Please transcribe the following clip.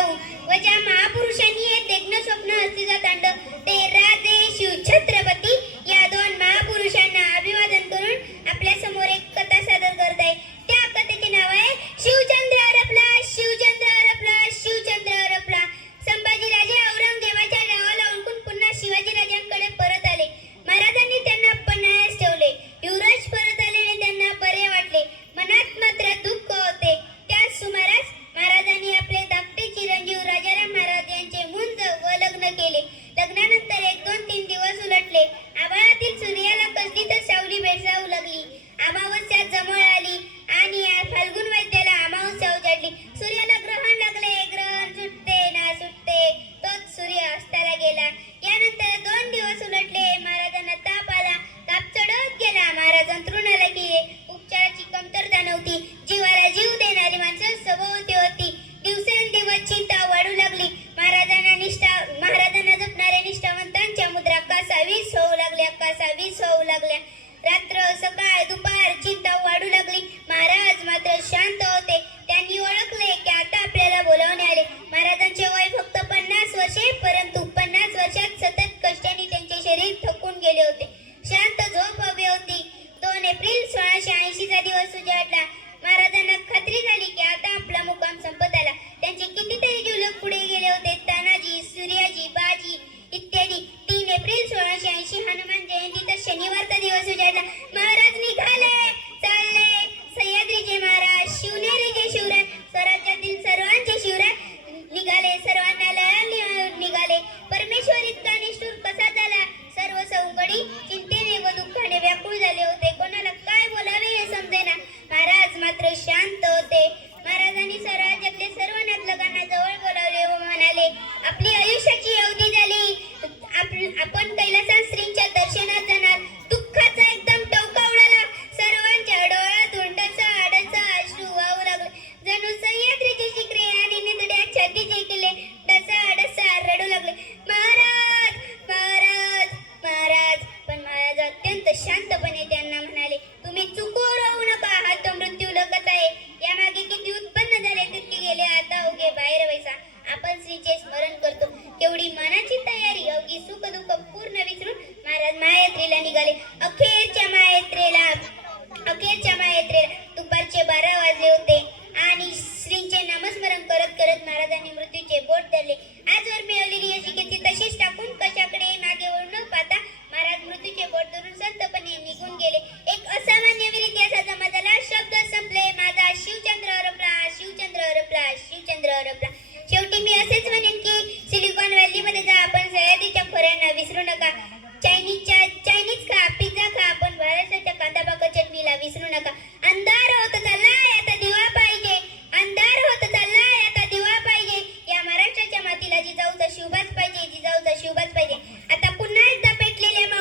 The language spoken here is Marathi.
जाऊ. व ज्या महापुरुषांनी हे देखणं स्वप्न हस्तीचा तांडव तेरा आवाज मात्र शांत होते. Dale, ok.